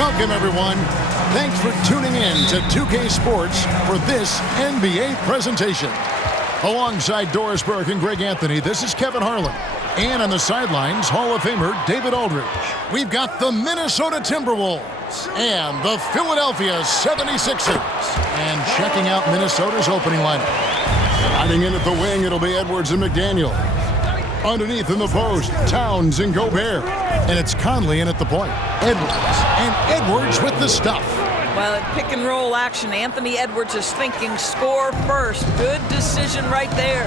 Welcome, everyone. Thanks for tuning in to 2K Sports for this NBA presentation. Alongside Doris Burke and Greg Anthony, this is Kevin Harlan. And on the sidelines, Hall of Famer David Aldridge. We've got the Minnesota Timberwolves and the Philadelphia 76ers. And checking out Minnesota's opening lineup. Riding in at the wing, it'll be Edwards and McDaniel. Underneath in the post, Towns and Gobert. And it's Conley in at the point. Edwards with the stuff. Well, in pick and roll action, Anthony Edwards is thinking score first. Good decision right there.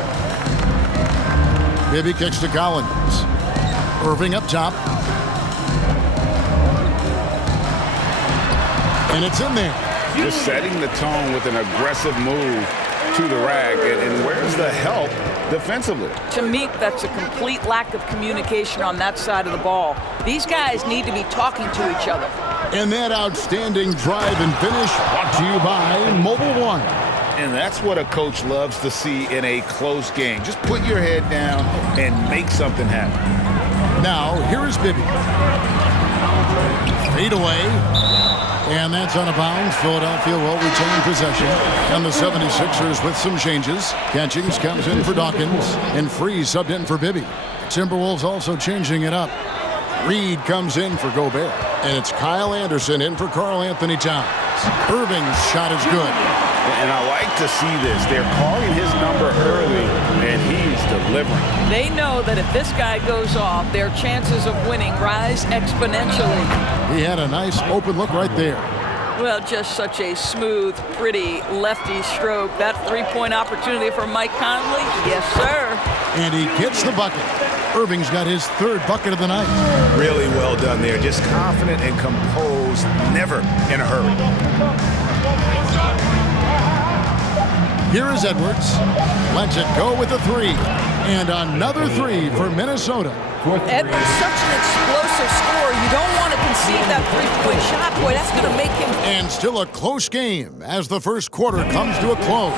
Bibby kicks to Collins. Irving up top. And it's in there. Just setting the tone with an aggressive move to the rack. And where's the help defensively? To me, that's a complete lack of communication on that side of the ball. These guys need to be talking to each other. And that outstanding drive and finish brought to you by Mobile One. And that's what a coach loves to see in a close game. Just put your head down and make something happen. Now, here is Bibby. Fade away. And that's out of bounds. Philadelphia will retain possession. And the 76ers with some changes. Catchings comes in for Dawkins. And Freeze subbed in for Bibby. Timberwolves also changing it up. Reed comes in for Gobert. And it's Kyle Anderson in for Karl Anthony Towns. Irving's shot is good. And I like to see this. They're calling his number early, and he's delivering. They know that if this guy goes off, their chances of winning rise exponentially. He had a nice open look right there. Well, just such a smooth, pretty lefty stroke. That three-point opportunity for Mike Conley, yes, sir. And he gets the bucket. Irving's got his third bucket of the night. Really well done there. Just confident and composed, never in a hurry. Here is Edwards. Lets it go with a three. And another three for Minnesota. Edwards, such an explosive scorer. You don't want to concede that three-point shot. Boy, that's going to make him... And still a close game as the first quarter comes to a close.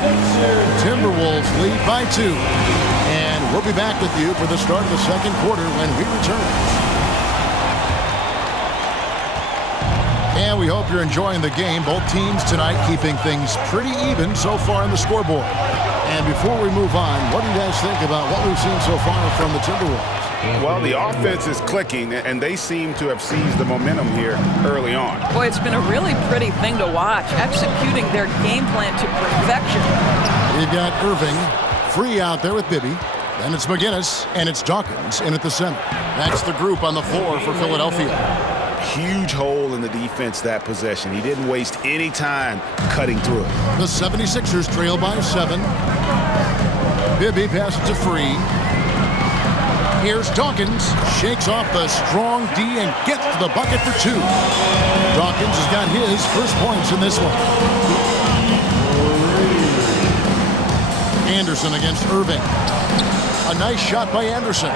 Timberwolves lead by 2. And we'll be back with you for the start of the second quarter when we return. And we hope you're enjoying the game. Both teams tonight keeping things pretty even so far in the scoreboard. And before we move on, what do you guys think about what we've seen so far from the Timberwolves? Well, the offense is clicking, and they seem to have seized the momentum here early on. Boy, it's been a really pretty thing to watch, executing their game plan to perfection. We've got Irving free out there with Bibby. Then it's McGinnis, and it's Dawkins in at the center. That's the group on the floor for Philadelphia. Huge hole in the defense that possession. He didn't waste any time cutting through it. The 76ers trail by 7. Bibby passes to Free. Here's Dawkins. Shakes off the strong D and gets to the bucket for 2. Dawkins has got his first points in this one. Anderson against Irving. A nice shot by Anderson.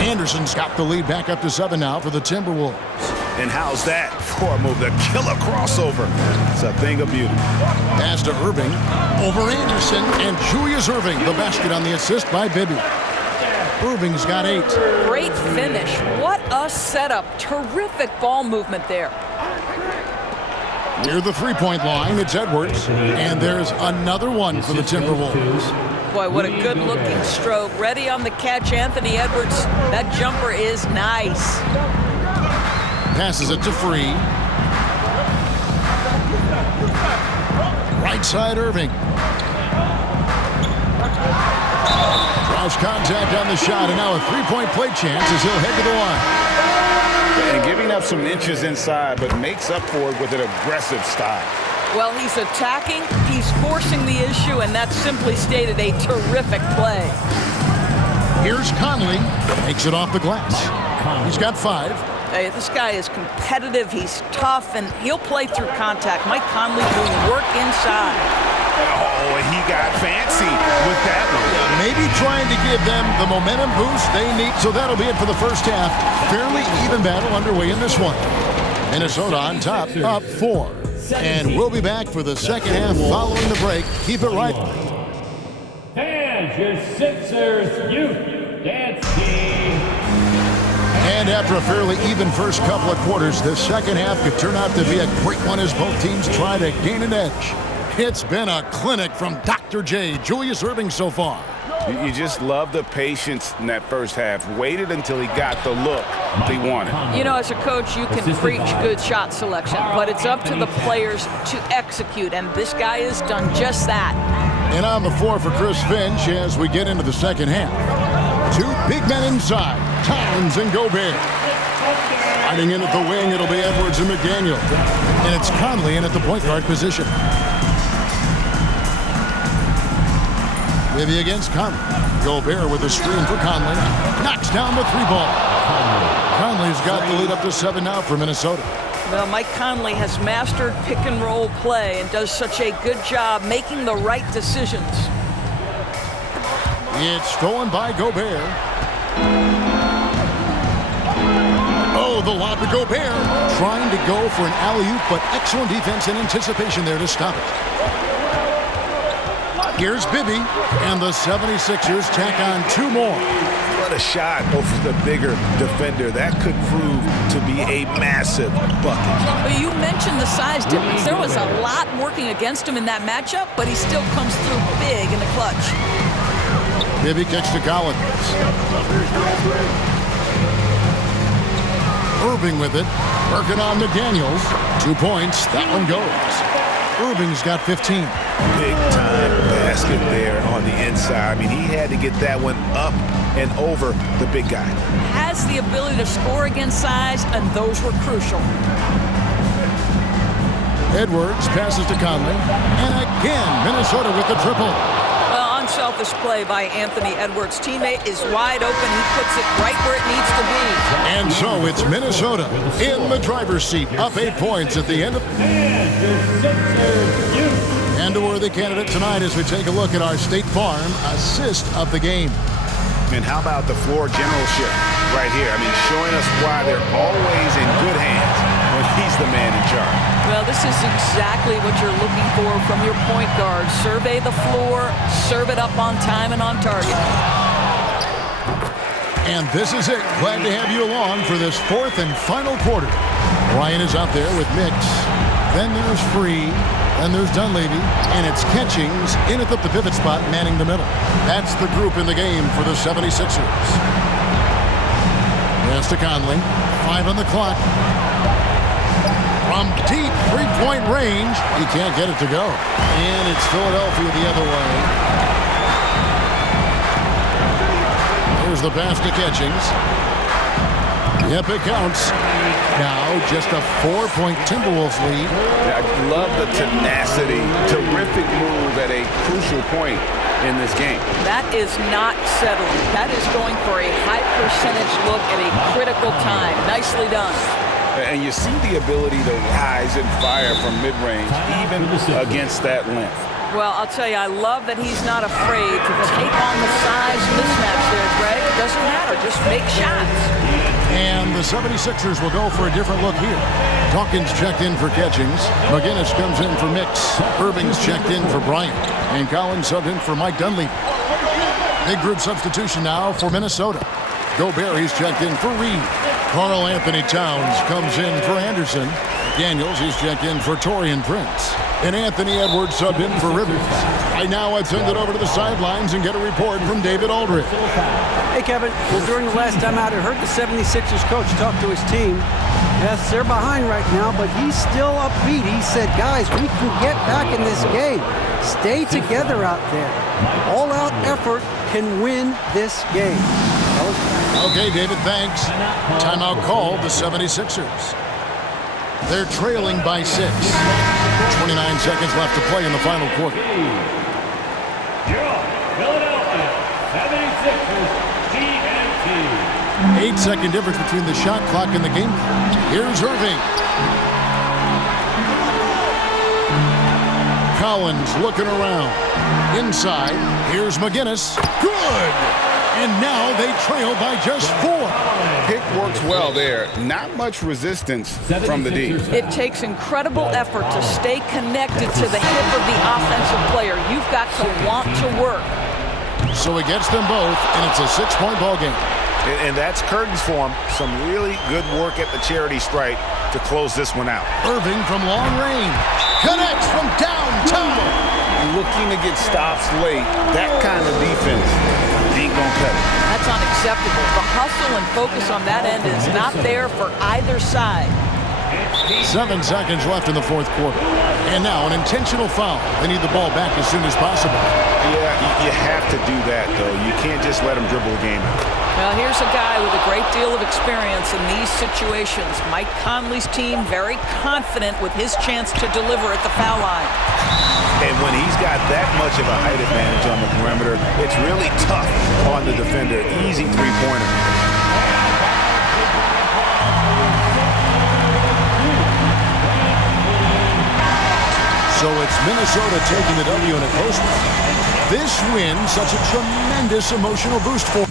Anderson's got the lead back up to 7 now for the Timberwolves. And how's that for a move? The killer crossover. It's a thing of beauty. Pass to Irving. Over Anderson. And Julius Irving, the basket on the assist by Bibby. Irving's got 8. Great finish. What a setup. Terrific ball movement there. Near the three-point line, it's Edwards. And there's another one for the Timberwolves. Boy, what a good-looking stroke. Ready on the catch, Anthony Edwards. That jumper is nice. Passes it to Free. Right side, Irving. Draws contact on the shot, and now a three-point play chance as he'll head to the line. And giving up some inches inside, but makes up for it with an aggressive style. Well, he's attacking, he's forcing the issue, and that's simply stated a terrific play. Here's Conley. Makes it off the glass. He's got 5. Hey, this guy is competitive, he's tough, and he'll play through contact. Mike Conley doing work inside. Oh, and he got fancy with that one. Maybe trying to give them the momentum boost they need. So that'll be it for the first half. Fairly even battle underway in this one. Minnesota on top, up 4. And we'll be back for the second half following the break. Keep it right. And your Sixers youth dance team. And after a fairly even first couple of quarters, the second half could turn out to be a great one as both teams try to gain an edge. It's been a clinic from Dr. J, Julius Erving so far. You just love the patience in that first half. Waited until he got the look he wanted. You know, as a coach, you can preach good shot selection, but it's up to the players to execute, and this guy has done just that. And on the floor for Chris Finch as we get into the second half. Two big men inside, Towns and Gobert. Fighting in at the wing, it'll be Edwards and McDaniel. And it's Conley in at the point guard position. Bibby against Conley. Gobert with a screen for Conley. Knocks down the three ball. Conley's got the lead up to 7 now for Minnesota. Well, Mike Conley has mastered pick and roll play and does such a good job making the right decisions. It's stolen by Gobert. Oh, the lob to Gobert. Trying to go for an alley-oop, but excellent defense and anticipation there to stop it. Here's Bibby, and the 76ers tack on 2 more. What a shot over the bigger defender. That could prove to be a massive bucket. But you mentioned the size difference. There was a lot working against him in that matchup, but he still comes through big in the clutch. Bibby kicks to Collins. Irving with it. Working on McDaniels. 2 points. That one goes. Irving's got 15. Big time basket there on the inside. I mean, he had to get that one up and over the big guy. Has the ability to score against size, and those were crucial. Edwards passes to Conley. And again, Minnesota with the triple. Well, unselfish play by Anthony Edwards. Teammate is wide open. He puts it right where it needs to be. And so it's Minnesota in the driver's seat, up 8 points at the end of... And a worthy candidate tonight as we take a look at our State Farm assist of the game. And how about the floor generalship right here? I mean, showing us why they're always in good hands when he's the man in charge. Well, this is exactly what you're looking for from your point guard. Survey the floor, serve it up on time and on target. And this is it. Glad to have you along for this 4th and final quarter. Ryan is out there with Mix. Then there's Free. Then there's Dunleavy. And it's Catchings in at the pivot spot, manning the middle. That's the group in the game for the 76ers. Pass to Conley. 5 on the clock. From deep three-point range, he can't get it to go. And it's Philadelphia the other way. Here's the pass to Catchings. Yep, it counts. Now just a 4-point Timberwolves lead. I love the tenacity. Terrific move at a crucial point in this game. That is not settling. That is going for a high percentage look at a critical time. Nicely done. And you see the ability to rise and fire from mid-range, even against that length. Well, I'll tell you, I love that he's not afraid to take on the size mismatch there, Greg. It doesn't matter. Just make shots. And the 76ers will go for a different look here. Dawkins checked in for Catchings. McGinnis comes in for Mix. Irving's checked in for Bryant. And Collins subbed in for Mike Dunleavy. Big group substitution now for Minnesota. Gobert, he's checked in for Reed. Karl Anthony Towns comes in for Anderson. Daniels, he's checked in for Taurean Prince. And Anthony Edwards subbed in for Rivers. Right now, I'd send it over to the sidelines and get a report from David Aldridge. Hey, Kevin. Well, during the last time out, I heard the 76ers coach talk to his team. Yes, they're behind right now, but he's still upbeat. He said, guys, we can get back in this game. Stay together out there. All-out effort can win this game. Okay, David, thanks. Timeout called the 76ers. They're trailing by 6. 29 seconds left to play in the final quarter. Your Philadelphia 76ers TNT. 8-second difference between the shot clock and the game clock. Here's Irving. Collins looking around. Inside, here's McGinnis. Good! And now they trail by just 4. Pick works well there. Not much resistance from the D. It takes incredible effort to stay connected to the hip of the offensive player. You've got to want to work. So he gets them both, and it's a 6-point ball game. And that's curtains for him. Some really good work at the charity stripe to close this one out. Irving from long range. Connects from downtown. Looking to get stops late. That kind of defense ain't going to cut it. That's unacceptable. The hustle and focus on that end is not there for either side. 7 seconds left in the fourth quarter. And now an intentional foul. They need the ball back as soon as possible. Yeah, you have to do that, though. You can't just let them dribble the game out. Well, here's a guy with a great deal of experience in these situations. Mike Conley's team very confident with his chance to deliver at the foul line. And when he's got that much of a height advantage on the perimeter, it's really tough on the defender. Easy three-pointer. So it's Minnesota taking the W in a close one. This win, such a tremendous emotional boost for